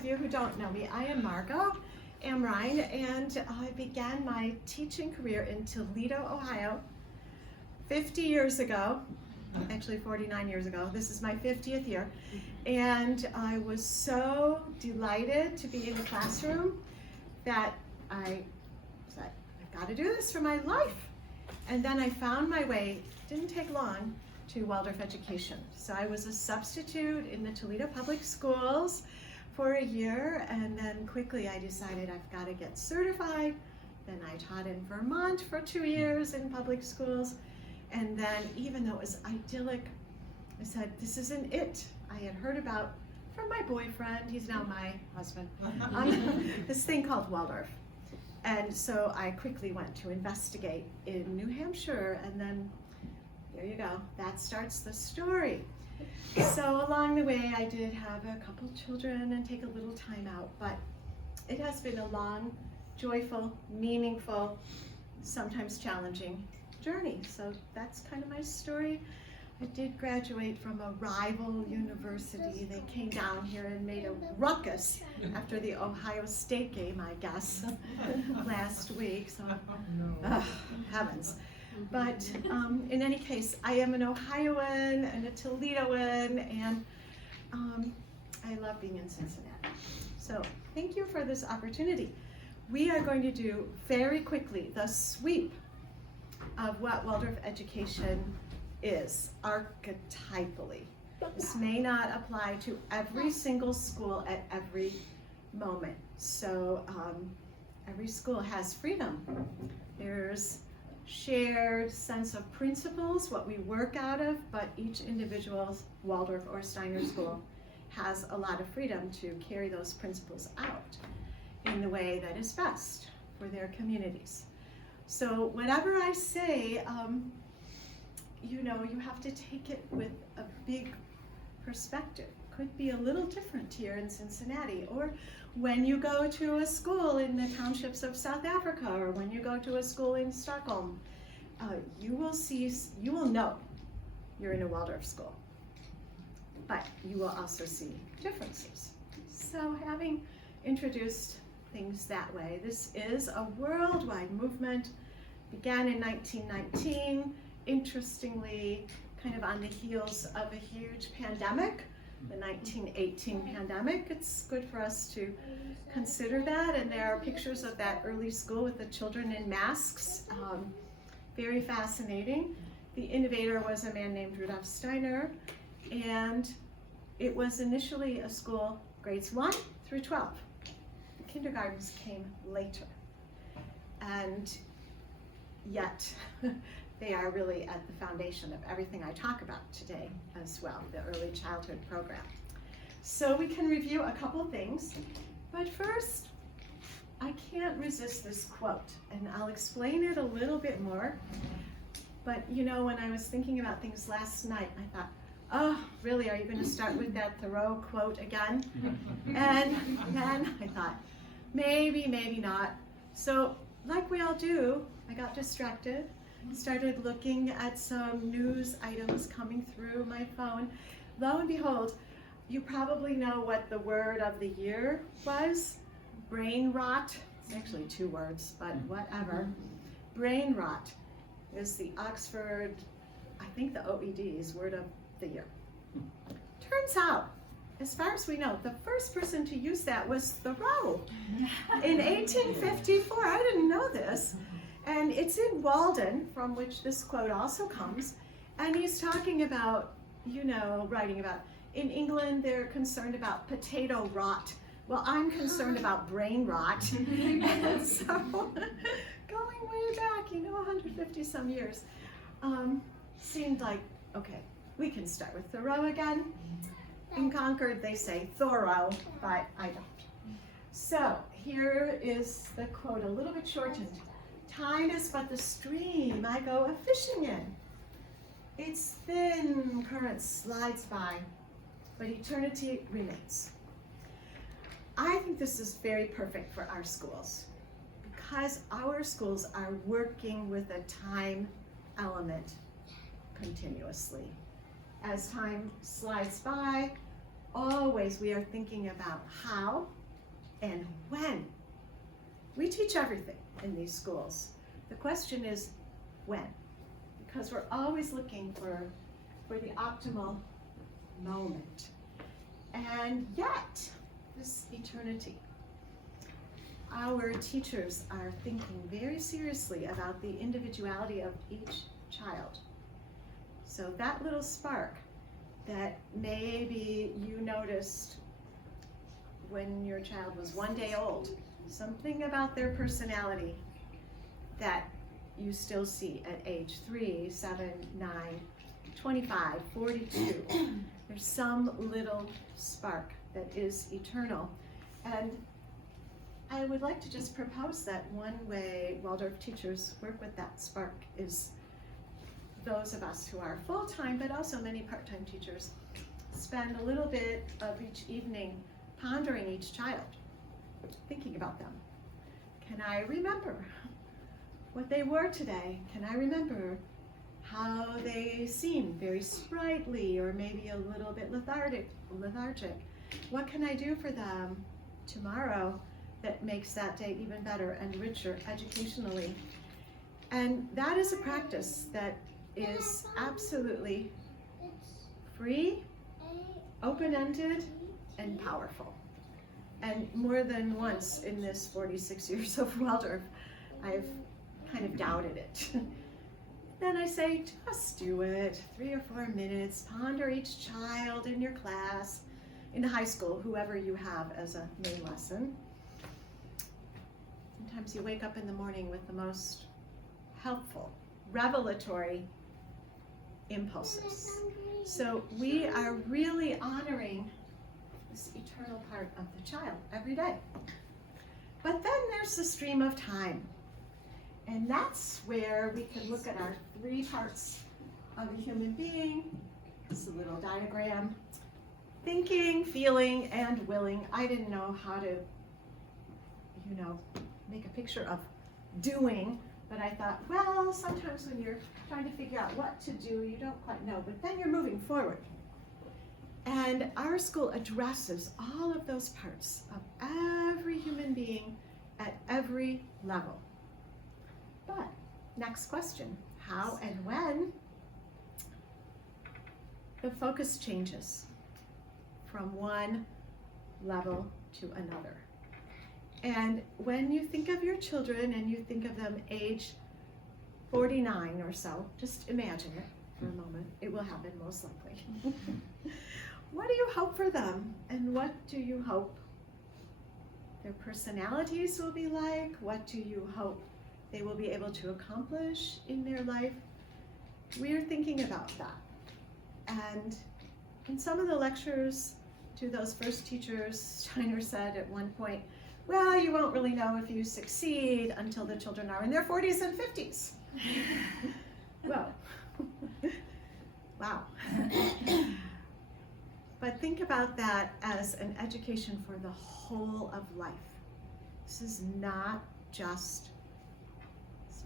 of you who don't know me, I am Margot Amrine, and I began my teaching career in Toledo, Ohio, 50 years ago, actually 49 years ago. This is my 50th year, and I was so delighted to be in the classroom that I said, I've got to do this for my life. And then I found my way, didn't take long, to Waldorf education. So I was a substitute in the Toledo Public Schools for a year, and then quickly I decided I've got to get certified. Then I taught in Vermont for 2 years in public schools, and then even though it was idyllic, I said, this isn't it. I had heard about, from my boyfriend, he's now my husband, this thing called Waldorf. And so I quickly went to investigate in New Hampshire, and then there you go, that starts the story. So along the way I did have a couple children and take a little time out, but it has been a long, joyful, meaningful, sometimes challenging journey. So that's kind of my story. I did graduate from a rival university. They came down here and made a ruckus after the Ohio State game, I guess, last week. So, heavens. But in any case, I am an Ohioan and a Toledoan, and I love being in Cincinnati. So thank you for this opportunity. We are going to do very quickly the sweep of what Waldorf education is, archetypally. This may not apply to every single school at every moment. So every school has freedom. There's shared sense of principles, what we work out of, but each individual Waldorf or Steiner school has a lot of freedom to carry those principles out in the way that is best for their communities. So whatever I say, you know, you have to take it with a big perspective. Could be a little different here in Cincinnati, or when you go to a school in the townships of South Africa, or when you go to a school in Stockholm, you will know you're in a Waldorf school, but you will also see differences. So having introduced things that way, this is a worldwide movement, began in 1919, interestingly, kind of on the heels of a huge pandemic, the 1918 pandemic. It's good for us to consider that, and there are pictures of that early school with the children in masks. Very fascinating. The innovator was a man named Rudolf Steiner, and it was initially a school grades 1 through 12. The kindergartens came later, and yet they are really at the foundation of everything I talk about today as well, the early childhood program. So we can review a couple things, but first, I can't resist this quote, and I'll explain it a little bit more. But you know, when I was thinking about things last night, I thought, oh, really, are you going to start with that Thoreau quote again? And then I thought, maybe, maybe not. So like we all do, I got distracted, started looking at some news items coming through my phone. Lo and behold, you probably know what the word of the year was. Brain rot. It's actually 2 words, but whatever. Brain rot is the Oxford, I think the OED's word of the year. Turns out, as far as we know, the first person to use that was Thoreau in 1854. I didn't know this. And it's in Walden, from which this quote also comes. And he's talking about, you know, writing about, in England, they're concerned about potato rot. Well, I'm concerned about brain rot. And so, going way back, you know, 150 some years, seemed like, okay, we can start with Thoreau again. In Concord, they say Thoreau, but I don't. So, here is the quote, a little bit shortened. Time is but the stream I go a-fishing in. Its thin current slides by, but eternity remains. I think this is very perfect for our schools, because our schools are working with a time element continuously. As time slides by, always we are thinking about how and when. We teach everything in these schools. The question is when, because we're always looking for the optimal moment. And yet, this eternity, our teachers are thinking very seriously about the individuality of each child. So that little spark that maybe you noticed when your child was 1 day old, something about their personality that you still see at age 3, 7, 9, 25, 42. There's some little spark that is eternal. And I would like to just propose that one way Waldorf teachers work with that spark is those of us who are full-time, but also many part-time teachers, spend a little bit of each evening pondering each child, thinking about them. Can I remember what they were today? Can I remember how they seem very sprightly or maybe a little bit lethargic? What can I do for them tomorrow that makes that day even better and richer educationally? And that is a practice that is absolutely free, open-ended, and powerful. And more than once in this 46 years of Waldorf, I've kind of doubted it. Then I say, just do it. 3 or 4 minutes, ponder each child in your class, in the high school, whoever you have as a main lesson. Sometimes you wake up in the morning with the most helpful, revelatory impulses. So we are really honoring this eternal part of the child every day. But then there's the stream of time. And that's where we can look at our 3 parts of a human being. It's a little diagram. Thinking, feeling, and willing. I didn't know how to, make a picture of doing, but I thought, well, sometimes when you're trying to figure out what to do, you don't quite know, but then you're moving forward. And our school addresses all of those parts of every human being at every level. But, next question, how and when? The focus changes from one level to another. And when you think of your children and you think of them age 49 or so, just imagine it for a moment. It will happen most likely. What do you hope for them? And what do you hope their personalities will be like? What do you hope they will be able to accomplish in their life? We're thinking about that. And in some of the lectures to those first teachers, Steiner said at one point, well, you won't really know if you succeed until the children are in their 40s and 50s. Well, wow. But think about that as an education for the whole of life. This is not just,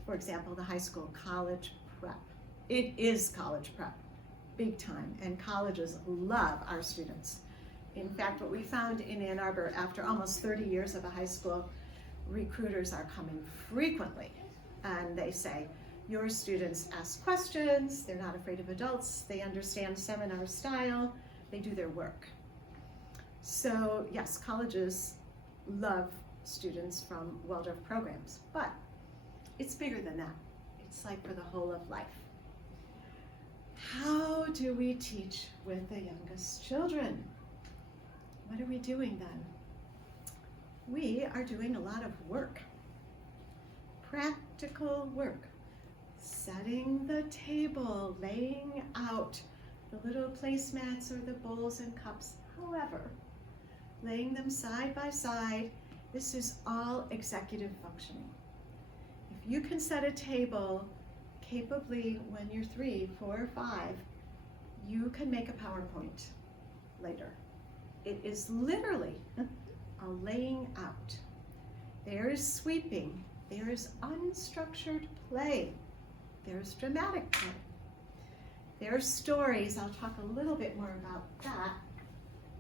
for example, the high school, college prep. It is college prep, big time, and colleges love our students. In fact, what we found in Ann Arbor, after almost 30 years of a high school, recruiters are coming frequently, and they say, your students ask questions, they're not afraid of adults, they understand seminar style, they do their work. So yes, colleges love students from Waldorf programs, but it's bigger than that. It's like for the whole of life. How do we teach with the youngest children? What are we doing then? We are doing a lot of work, practical work, setting the table, laying out the little placemats or the bowls and cups, however, laying them side by side. This is all executive functioning. If you can set a table capably when you're 3, 4, or 5, you can make a PowerPoint later. It is literally a laying out. There is sweeping. There is unstructured play. There's dramatic play. There are stories. I'll talk a little bit more about that.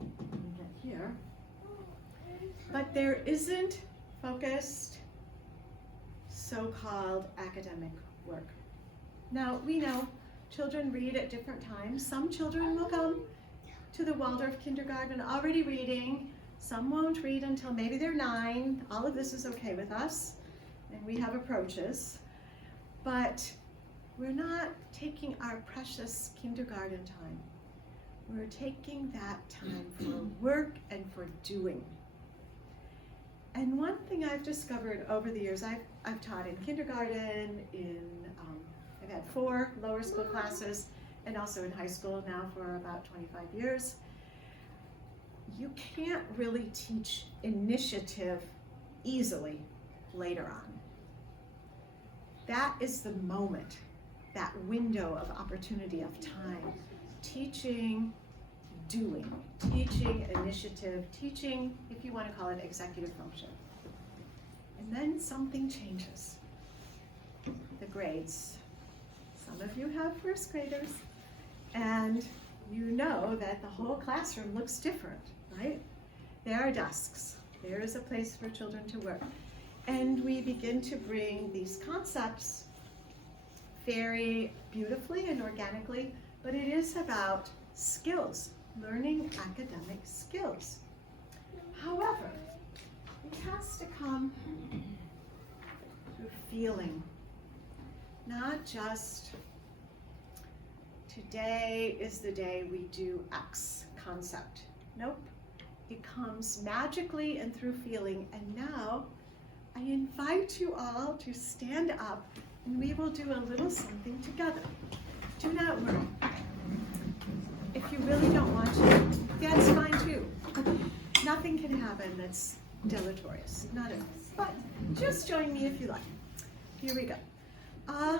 let me get here. But there isn't focused so-called academic work. Now, we know children read at different times. Some children will come to the Waldorf kindergarten already reading. Some won't read until maybe they're 9. All of this is okay with us, and we have approaches. But we're not taking our precious kindergarten time. We're taking that time for work and for doing. And one thing I've discovered over the years, I've taught in kindergarten, I've had 4 lower school classes, and also in high school now for about 25 years. You can't really teach initiative easily later on. That is the moment, that window of opportunity of time. Teaching, doing, teaching initiative, teaching, if you want to call it executive function. And then something changes. The grades. Some of you have first graders, and you know that the whole classroom looks different, right? There are desks. There is a place for children to work. And we begin to bring these concepts very beautifully and organically, but it is about skills, learning academic skills. However, it has to come through feeling, not just today is the day we do X concept. Nope, it comes magically and through feeling. And now I invite you all to stand up and we will do a little something together. Do not worry. If you really don't want to, that's fine too. Nothing can happen that's deleterious, not at all. But just join me if you like. Here we go. A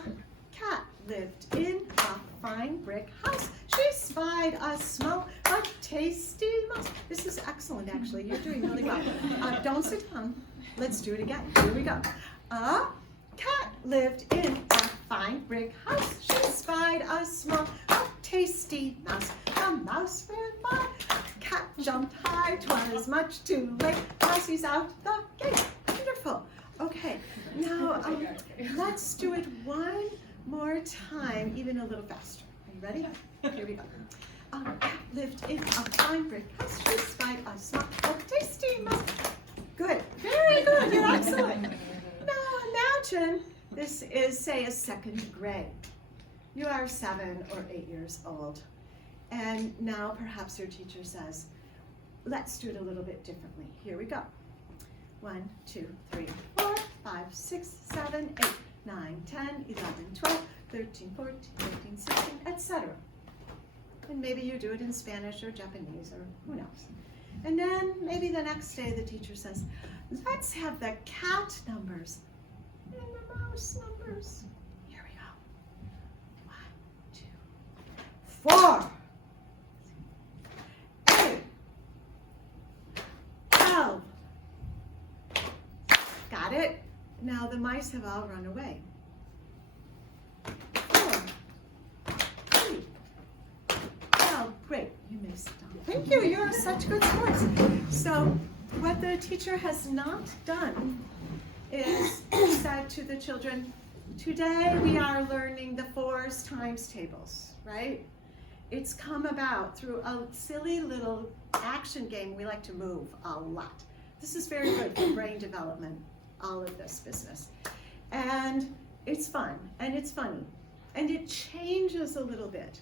cat lived in a fine brick house. She spied a small but tasty mouse. This is excellent, actually. You're doing really well. Don't sit down. Let's do it again. Here we go. A cat lived in a fine brick house. She spied a small but tasty mouse. The mouse ran by. Cat jumped high. 'Twas much too late. Mousie's out the gate. Wonderful. Okay. Now let's do it one more time, even a little faster. Are you ready? Here we go. A cat lived in a fine brick house. She spied a small but tasty mouse. Good. Very good. You're excellent. Now imagine this is, say, a second grade. You are 7 or 8 years old. And now perhaps your teacher says, let's do it a little bit differently. Here we go. 1, 2, 3, 4, 5, 6, 7, 8, 9, 10, 11, 12, 13, 14, 15, 16, etc. And maybe you do it in Spanish or Japanese or who knows. And then maybe the next day the teacher says, let's have the cat numbers and the mouse numbers. Here we go. 1, 2, 4, 8, 12. Got it? Now the mice have all run away. 4, 3, 12. Great, you may sit down. Thank you, you're such good sports. So what the teacher has not done is said to the children, today we are learning the 4s times tables, right? It's come about through a silly little action game. We like to move a lot. This is very good for brain development, all of this business. And it's fun, and it's funny, and it changes a little bit.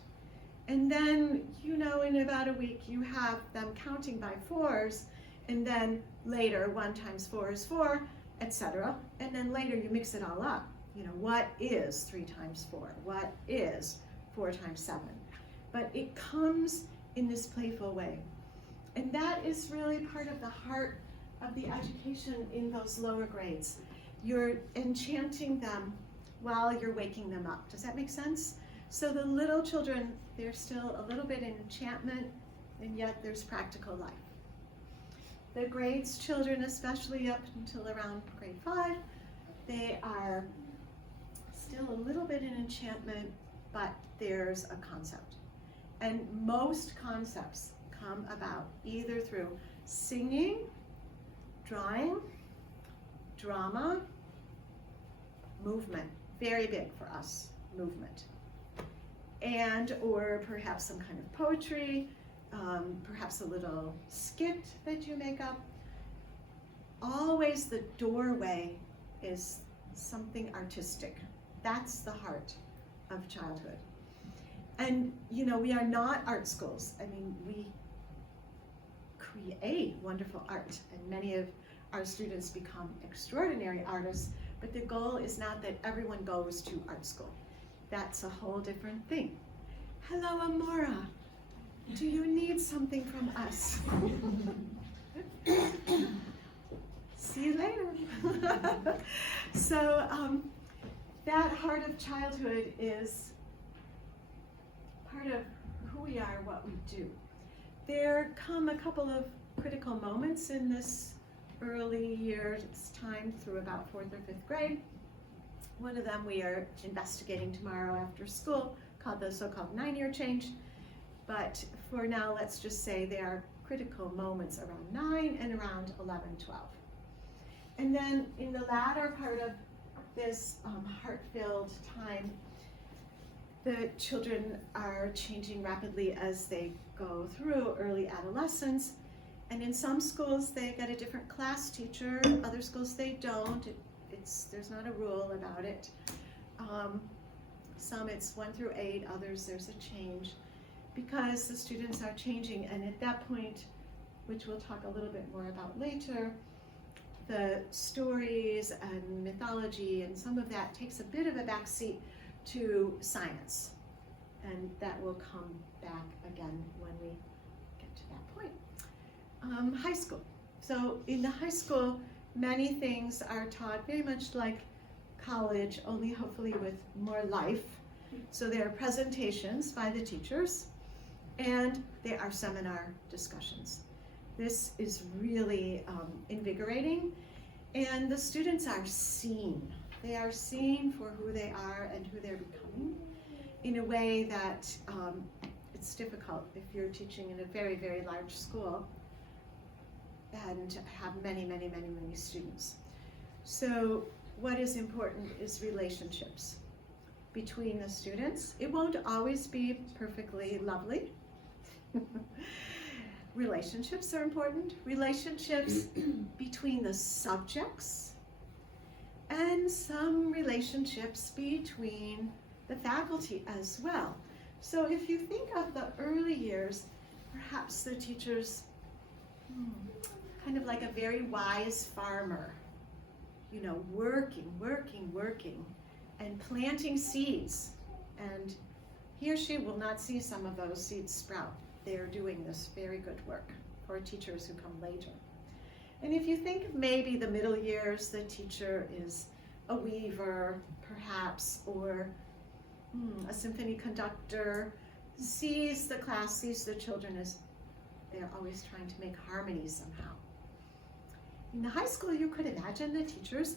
And then, you know, in about a week, you have them counting by 4s, and then later, 1 times 4 is 4, etc. And then later, you mix it all up. You know, what is 3 times 4? What is 4 times 7? But it comes in this playful way. And that is really part of the heart of the education in those lower grades. You're enchanting them while you're waking them up. Does that make sense? So the little children, they're still a little bit in enchantment, and yet there's practical life. The grades children, especially up until around grade 5, they are still a little bit in enchantment, but there's a concept. And most concepts come about either through singing, drawing, drama, movement, very big for us, movement, and or perhaps some kind of poetry, perhaps a little skit that you make up. Always the doorway is something artistic. That's the heart of childhood. And you know, we are not art schools. I mean, we create wonderful art, and many of our students become extraordinary artists, but the goal is not that everyone goes to art school. That's a whole different thing. Hello, Amora. Do you need something from us? See you later. So that heart of childhood is part of who we are, what we do. There come a couple of critical moments in this early years time through about 4th or 5th grade. One of them we are investigating tomorrow after school, called the so-called 9-year change. But for now, let's just say there are critical moments around 9 and around 11, 12. And then in the latter part of this heart-filled time, the children are changing rapidly as they go through early adolescence. And in some schools, they get a different class teacher. Other schools, they don't. There's not a rule about it. Some it's 1 through 8, others there's a change because the students are changing. And at that point, which we'll talk a little bit more about later, the stories and mythology and some of that takes a bit of a backseat to science. And that will come back again when we get to that point. High school. So in the high school, many things are taught very much like college, only hopefully with more life. So there are presentations by the teachers, and there are seminar discussions. This is really invigorating, and the students are seen. They are seen for who they are and who they're becoming in a way that it's difficult if you're teaching in a very, very large school and have many, many, many, many students. So what is important is relationships between the students. It won't always be perfectly lovely. Relationships are important. Relationships between the subjects and some relationships between the faculty as well. So if you think of the early years, perhaps the teachers, kind of like a very wise farmer, you know, working, and planting seeds. And he or she will not see some of those seeds sprout. They are doing this very good work for teachers who come later. And if you think of maybe the middle years, the teacher is a weaver, perhaps, or a symphony conductor, sees the class, sees the children as they're always trying to make harmony somehow. In the high school, you could imagine the teachers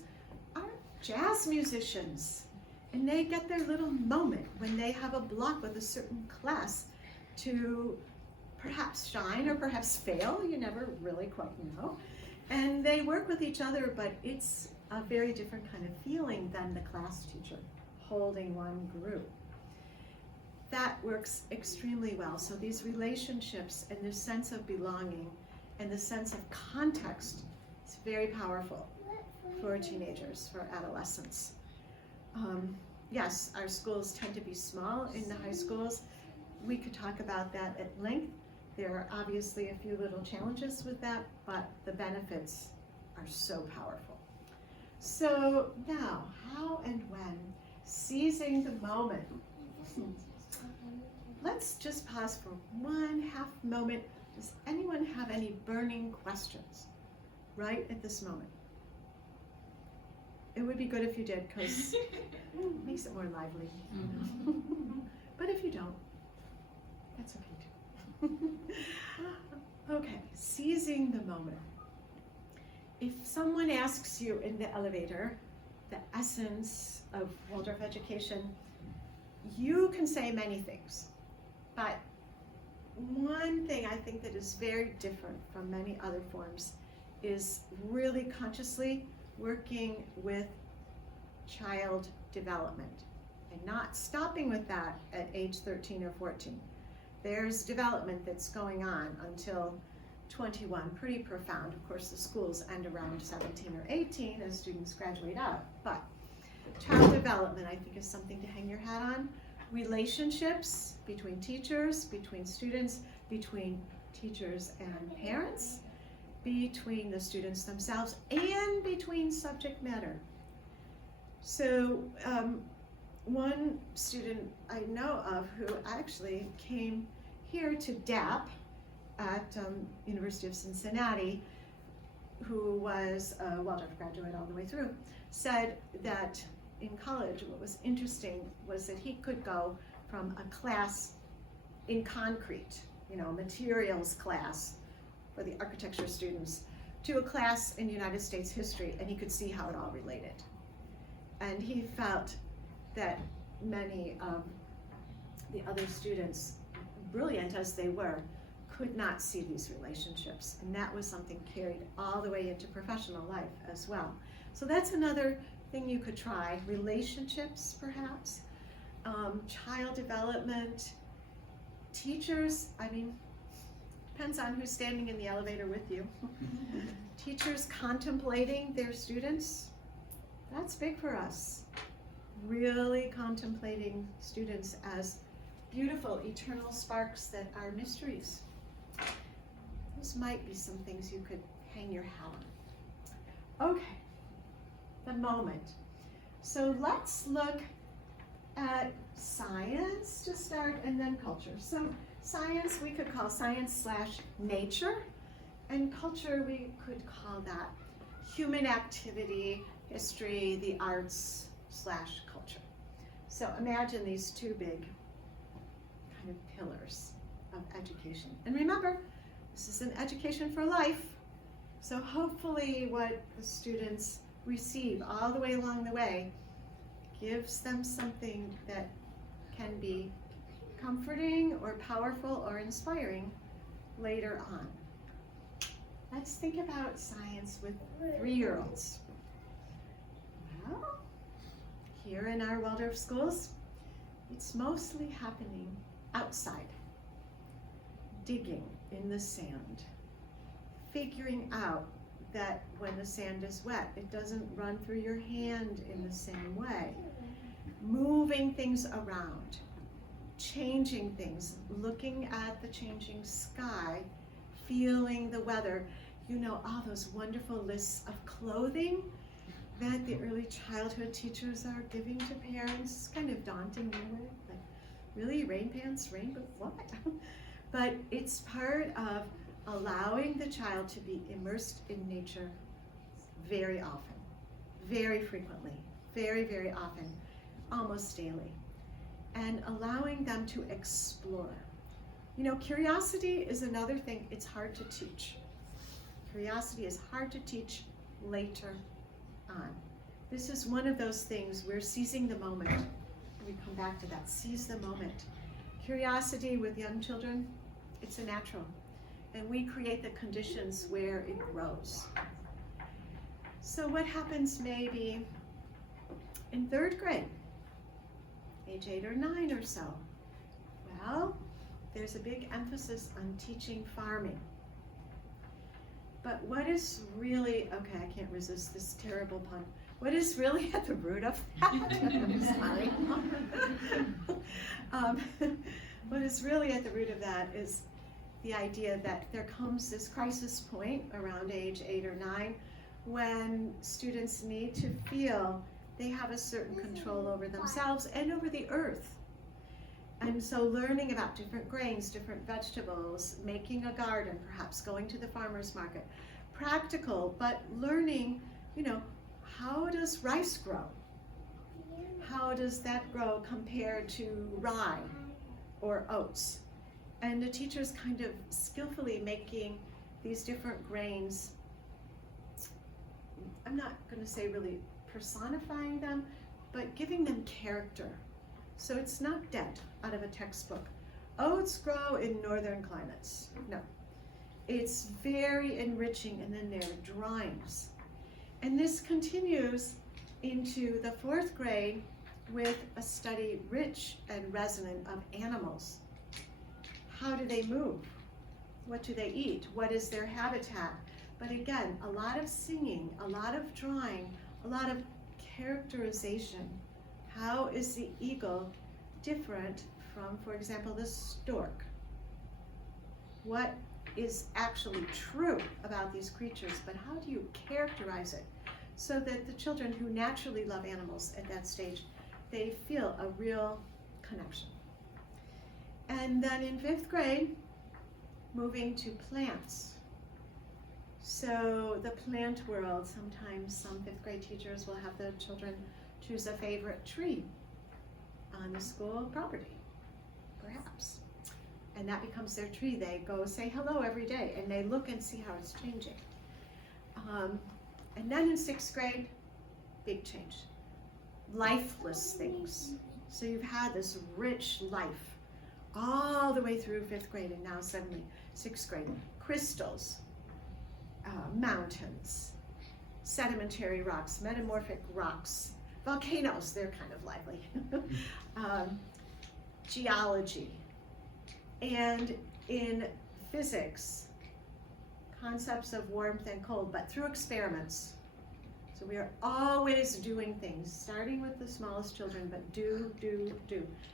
are jazz musicians, and they get their little moment when they have a block with a certain class to perhaps shine or perhaps fail, you never really quite know. And they work with each other, but it's a very different kind of feeling than the class teacher holding one group. That works extremely well. So these relationships and this sense of belonging and the sense of context is very powerful for teenagers, for adolescents. Yes, our schools tend to be small in the high schools. We could talk about that at length. There are obviously a few little challenges with that, but the benefits are so powerful. So now, how and when? Seizing the moment. Let's just pause for 1/2 moment. Does anyone have any burning questions right at this moment? It would be good if you did, because it makes it more lively. But if you don't, that's okay too. Okay, seizing the moment. If someone asks you in the elevator the essence of Waldorf education, you can say many things, but one thing I think that is very different from many other forms is really consciously working with child development and not stopping with that at age 13 or 14. There's development that's going on until 21, pretty profound. Of course, the schools end around 17 or 18 as students graduate out, but child development, I think, is something to hang your hat on. Relationships between teachers, between students, between teachers and parents, between the students themselves, and between subject matter. So one student I know of who actually came here to DAP at University of Cincinnati, who was a Waldorf graduate all the way through, said that in college what was interesting was that he could go from a class in concrete, materials class for the architecture students, to a class in United States history, and he could see how it all related. And he felt that many of the other students, brilliant as they were, could not see these relationships, and that was something carried all the way into professional life as well. So that's another thing you could try. Relationships, perhaps, child development, teachers, depends on who's standing in the elevator with you. Teachers contemplating their students, that's big for us. Really contemplating students as beautiful, eternal sparks that are mysteries. Those might be some things you could hang your hat on. Okay, the moment. So let's look at science to start, and then culture. So science we could call science/nature, and culture we could call that human activity, history, the arts/culture. So imagine these two big kind of pillars of education. And remember, this is an education for life. So hopefully what the students receive all the way along the way gives them something that can be comforting or powerful or inspiring later on. Let's think about science with 3-year-olds. Well, here in our Waldorf schools, it's mostly happening outside. Digging in the sand, figuring out that when the sand is wet, it doesn't run through your hand in the same way. Moving things around, changing things, looking at the changing sky, feeling the weather. All those wonderful lists of clothing that the early childhood teachers are giving to parents. It's kind of daunting, like, really, rain pants, rain boots, what? But it's part of allowing the child to be immersed in nature very often, very frequently, very, very often, almost daily, and allowing them to explore. Curiosity is another thing it's hard to teach. Curiosity is hard to teach later on. This is one of those things where seizing the moment, we come back to that, seize the moment. Curiosity with young children, it's a natural, and we create the conditions where it grows. So what happens maybe in 3rd grade, age 8 or 9 or so? Well, there's a big emphasis on teaching farming. But what is really, okay, I can't resist this terrible pun. What is really at the root of that? I'm sorry. What is really at the root of that is the idea that there comes this crisis point around age 8 or 9 when students need to feel they have a certain control over themselves and over the earth. And so learning about different grains, different vegetables, making a garden, perhaps going to the farmer's market. Practical, but learning, how does rice grow? How does that grow compared to rye or oats? And the teacher's kind of skillfully making these different grains, I'm not going to say really personifying them, but giving them character. So it's not dead out of a textbook, oats grow in northern climates. No. It's very enriching, and then there are drawings. And this continues into the 4th grade with a study rich and resonant of animals. How do they move? What do they eat? What is their habitat? But again, a lot of singing, a lot of drawing, a lot of characterization. How is the eagle different from, for example, the stork? What is actually true about these creatures, but how do you characterize it so that the children who naturally love animals at that stage, they feel a real connection. And then in 5th grade, moving to plants. So the plant world, sometimes some 5th grade teachers will have the children choose a favorite tree on the school property, perhaps. And that becomes their tree. They go say hello every day, and they look and see how it's changing. And then in 6th grade, big change. Lifeless things. So you've had this rich life all the way through 5th grade, and now suddenly 6th grade. Crystals, mountains, sedimentary rocks, metamorphic rocks, volcanoes, they're kind of lively. Geology. And in physics, concepts of warmth and cold, but through experiments. So we are always doing things, starting with the smallest children, but do.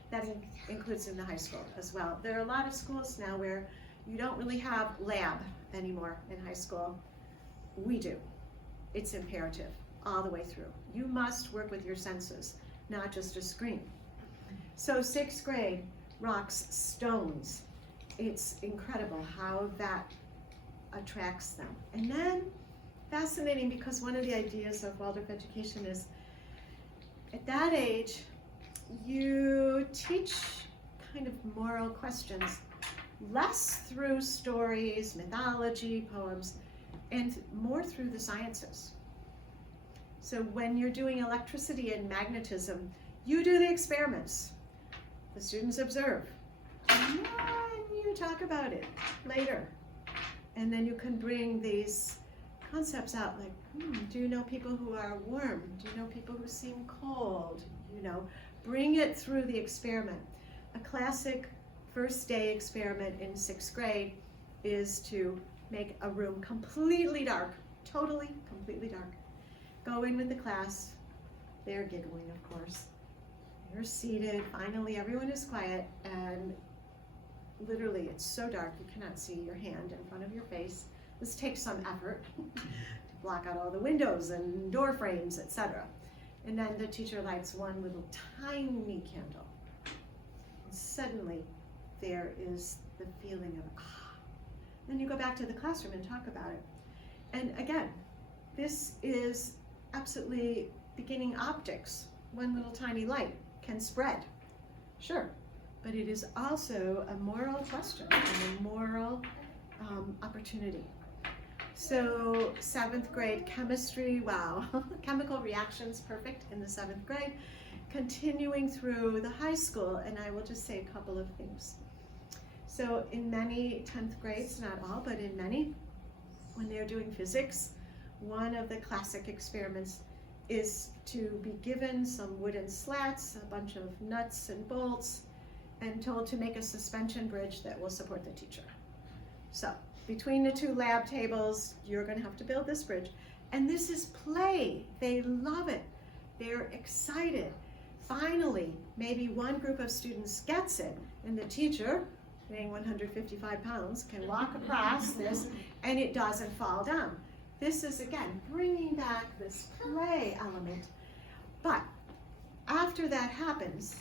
That includes in the high school as well. There are a lot of schools now where you don't really have lab anymore in high school. We do. It's imperative all the way through. You must work with your senses, not just a screen. So 6th grade, rocks, stones. It's incredible how that attracts them. And then, fascinating, because one of the ideas of Waldorf education is, at that age, you teach kind of moral questions, less through stories, mythology, poems, and more through the sciences. So when you're doing electricity and magnetism, you do the experiments. The students observe. And then you talk about it later. And then you can bring these concepts out like, do you know people who are warm? Do you know people who seem cold? You know, bring it through the experiment. A classic first day experiment in 6th grade is to make a room completely dark, totally, completely dark. Go in with the class. They're giggling, of course. You're seated, finally everyone is quiet, and literally it's so dark you cannot see your hand in front of your face. This takes some effort to block out all the windows and door frames, etc. And then the teacher lights one little tiny candle. And suddenly there is the feeling of Then you go back to the classroom and talk about it. And again, this is absolutely beginning optics. One little tiny light can spread, sure, but it is also a moral question and a moral opportunity. So 7th grade chemistry, wow, chemical reactions, perfect in the 7th grade. Continuing through the high school, and I will just say a couple of things. So in many 10th grades, not all, but in many, when they're doing physics, one of the classic experiments is to be given some wooden slats, a bunch of nuts and bolts, and told to make a suspension bridge that will support the teacher. So between the 2 lab tables, you're going to have to build this bridge. And this is play. They love it. They're excited. Finally, maybe one group of students gets it, and the teacher, weighing 155 pounds, can walk across this, and it doesn't fall down. This is, again, bringing back this play element. But after that happens,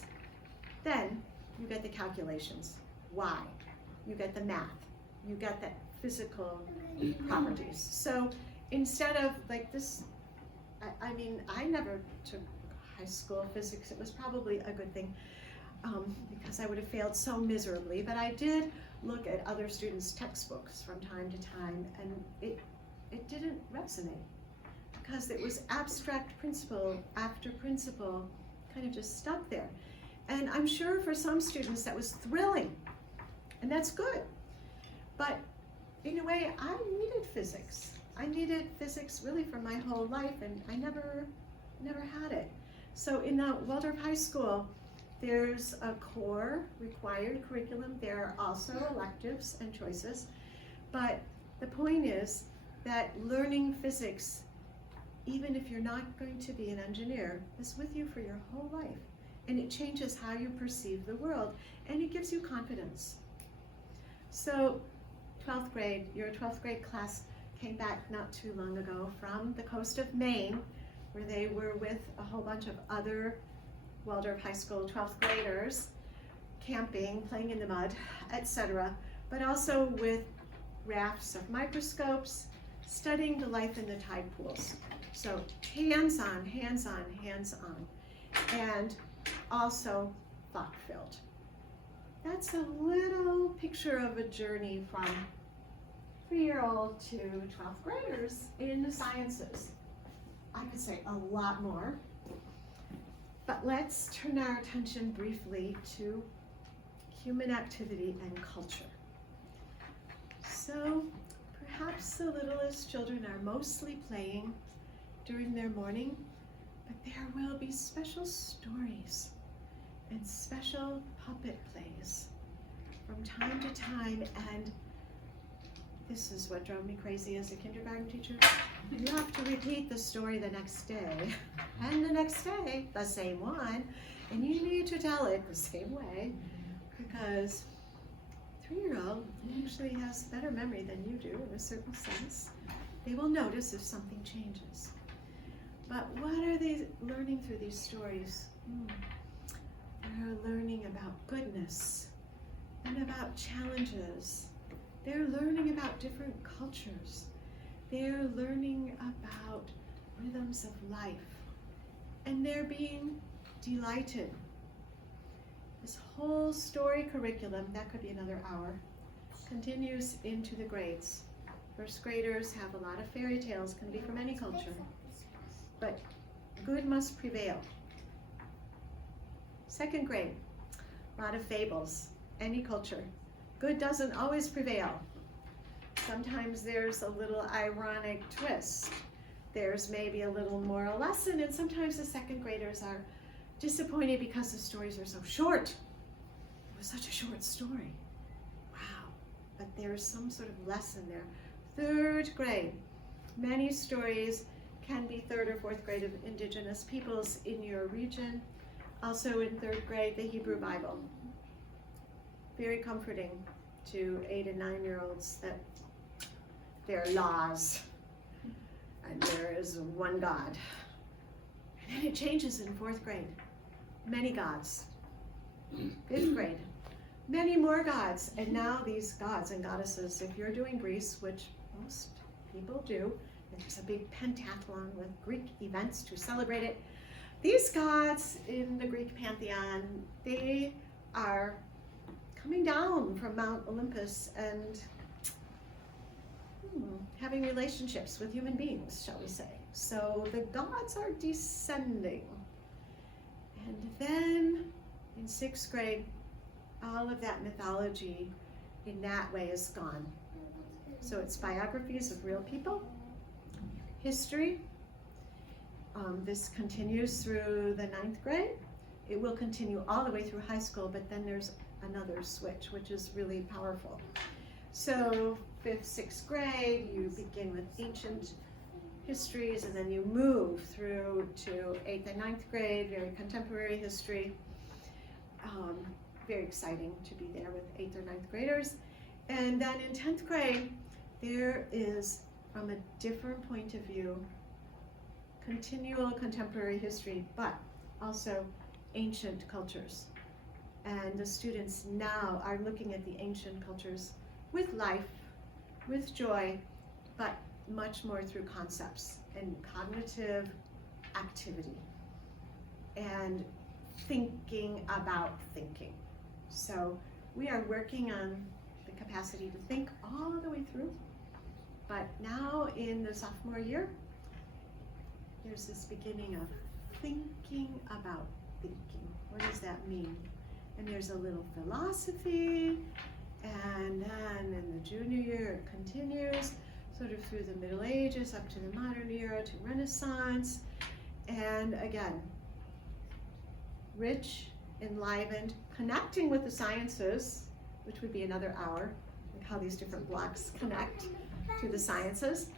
then you get the calculations. Why? You get the math. You get the physical properties. So instead of like this, I mean, I never took high school physics. It was probably a good thing because I would have failed so miserably. But I did look at other students' textbooks from time to time, and it didn't resonate because it was abstract principle after principle kind of just stuck there. And I'm sure for some students that was thrilling. And that's good. But in a way, I needed physics. I needed physics really for my whole life, and I never had it. So in the Waldorf High School, there's a core required curriculum. There are also electives and choices. But the point is that learning physics, even if you're not going to be an engineer, is with you for your whole life. And it changes how you perceive the world, and it gives you confidence. So 12th grade, your 12th grade class came back not too long ago from the coast of Maine, where they were with a whole bunch of other Waldorf High School 12th graders, camping, playing in the mud, etc., but also with rafts of microscopes, studying the life in the tide pools. So hands-on, hands-on, hands-on, and also thought-filled. That's a little picture of a journey from 3-year-old to 12th graders in the sciences. I could say a lot more, but let's turn our attention briefly to human activity and culture. So perhaps the littlest children are mostly playing during their morning, but there will be special stories and special puppet plays from time to time, and this is what drove me crazy as a kindergarten teacher. You have to repeat the story the next day, and the next day, the same one, and you need to tell it the same way, because 3-year-old actually has better memory than you do in a certain sense. They will notice if something changes. But what are they learning through these stories? They're learning about goodness and about challenges. They're learning about different cultures. They're learning about rhythms of life. And they're being delighted. This whole story curriculum, that could be another hour, continues into the grades. First graders have a lot of fairy tales, can be from any culture. But good must prevail. Second grade, a lot of fables, any culture. Good doesn't always prevail. Sometimes there's a little ironic twist. There's maybe a little moral lesson, and sometimes the second graders are disappointed because the stories are so short. It was such a short story. Wow, but there's some sort of lesson there. Third grade, many stories can be third or fourth grade of indigenous peoples in your region. Also in third grade, the Hebrew Bible. Very comforting to 8 and 9-year-olds that there are laws and there is one God. And then it changes in fourth grade. Many gods. Fifth grade, many more gods. And now these gods and goddesses, if you're doing Greece, which most people do, there's a big pentathlon with Greek events to celebrate it. These gods in the Greek pantheon, they are coming down from Mount Olympus and having relationships with human beings, shall we say. So the gods are descending. And then in 6th grade, all of that mythology in that way is gone. So it's biographies of real people, history. This continues through the 9th grade. It will continue all the way through high school, but then there's another switch, which is really powerful. So 5th, 6th grade, you begin with ancient histories, and then you move through to 8th and 9th grade, very contemporary history. Very exciting to be there with 8th or 9th graders. And then in 10th grade, there is, from a different point of view, continual contemporary history, but also ancient cultures. And the students now are looking at the ancient cultures with life, with joy, but much more through concepts and cognitive activity and thinking about thinking. So we are working on the capacity to think all the way through, but now in the sophomore year, there's this beginning of thinking about thinking. What does that mean? And there's a little philosophy, And then in the junior year, it continues sort of through the Middle Ages up to the modern era to Renaissance. And again, rich, enlivened, connecting with the sciences, which would be another hour, like how these different blocks connect to the sciences.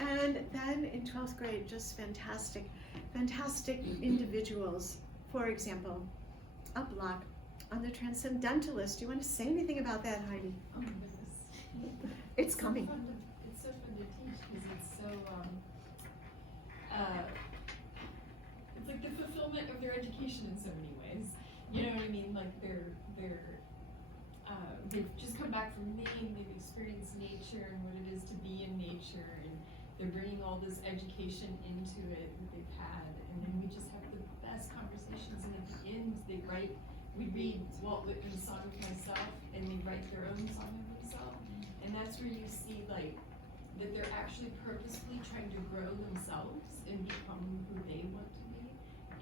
And then in 12th grade, just fantastic, fantastic individuals. For example, a block on the Transcendentalists. Do you want to say anything about that, Heidi? Oh my goodness. It's coming. It's so fun to teach because it's so, it's like the fulfillment of their education in so many ways. You know what I mean? Like they've just come back from Maine, they've experienced nature and what it is to be in nature, and they're bringing all this education into it that they've had, and then we just have the best conversations, and at the end we read Walt Whitman's Song of Myself, and they write their own song of themselves, and that's where you see like that they're actually purposefully trying to grow themselves and become who they want to be.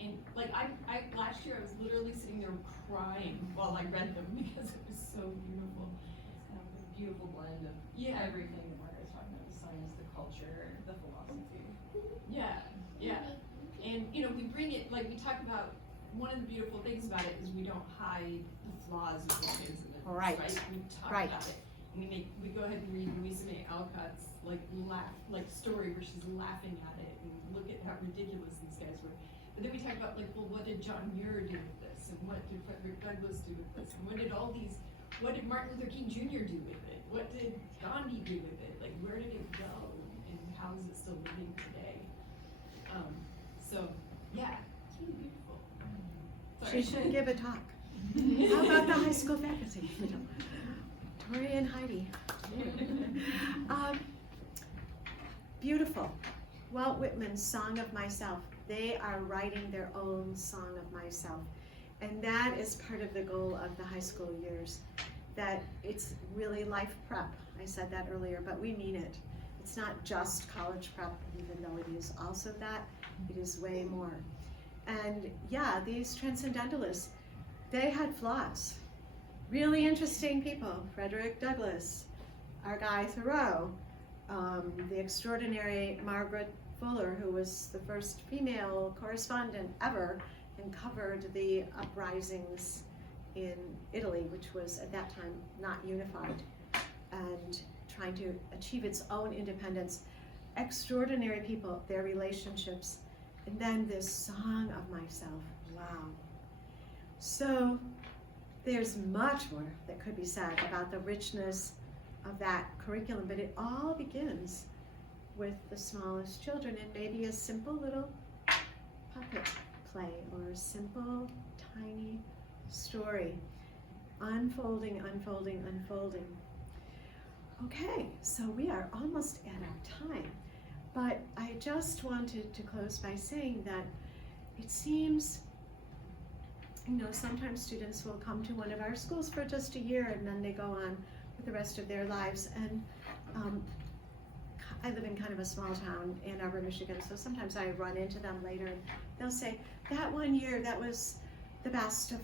And like I last year I was literally sitting there crying while I read them because it was so beautiful. It's kind of a beautiful blend of everything that Margaret's talking about: the science, the culture, the philosophy. Yeah. And you know, we bring it, like we talk about, one of the beautiful things about it is we don't hide the flaws of what is in it. Right. We talk about it. And we go ahead and read Louisa May Alcott's story where she's laughing at it and look at how ridiculous these guys were. But then we talk about like, well, what did John Muir do with this? And what did Frederick Douglass do with this? And what did Martin Luther King Jr. do with it? What did Gandhi do with it? Like, where did it go? And how is it still living today? So, yeah, it's really beautiful. She should give a talk. How about the high school faculty? Tori and Heidi. Beautiful. Walt Whitman's Song of Myself. They are writing their own Song of Myself. And that is part of the goal of the high school years, that it's really life prep. I said that earlier, but we mean it. It's not just college prep, even though it is also that. It is way more. And yeah, these Transcendentalists, they had flaws. Really interesting people. Frederick Douglass, our guy Thoreau, the extraordinary Margaret Fuller, who was the first female correspondent ever and covered the uprisings in Italy, which was at that time not unified and trying to achieve its own independence. Extraordinary people, their relationships. And then this Song of Myself, wow. So there's much more that could be said about the richness of that curriculum, but it all begins with the smallest children and maybe a simple little puppet play or a simple, tiny story, unfolding, unfolding, unfolding. Okay, so we are almost at our time. But I just wanted to close by saying that it seems, you know, sometimes students will come to one of our schools for just a year and then they go on with the rest of their lives. And I live in kind of a small town, Ann Arbor, Michigan, so sometimes I run into them later and they'll say, that 1 year, that was the best of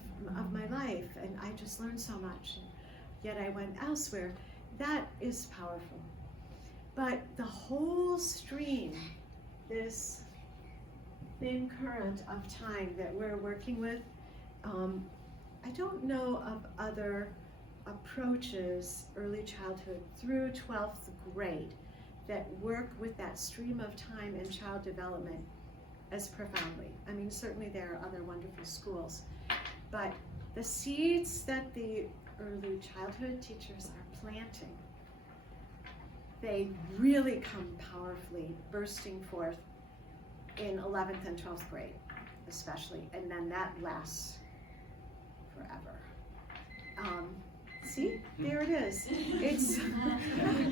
my life and I just learned so much. And yet I went elsewhere. That is powerful. But the whole stream, this thin current of time that we're working with, I don't know of other approaches, early childhood through 12th grade, that work with that stream of time and child development as profoundly. I mean, certainly there are other wonderful schools, but the seeds that the early childhood teachers are planting, they really come powerfully bursting forth in 11th and 12th grade, especially, and then that lasts forever. See, there it is. It's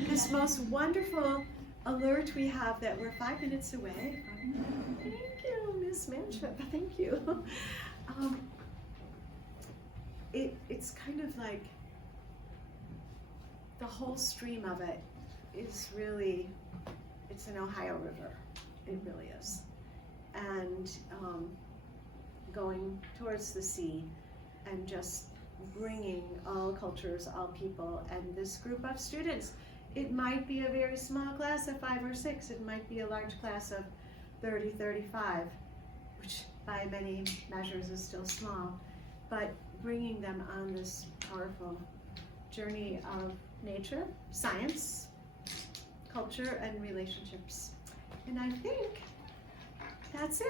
this most wonderful alert we have that we're 5 minutes away from. Thank you, Miss Manship, thank you. It's kind of like the whole stream of it is really, it's an Ohio River, it really is. And going towards the sea and just bringing all cultures, all people, and this group of students. It might be a very small class of 5 or 6, it might be a large class of 30, 35, which by many measures is still small, but bringing them on this powerful journey of nature, science, culture, and relationships. And I think that's it.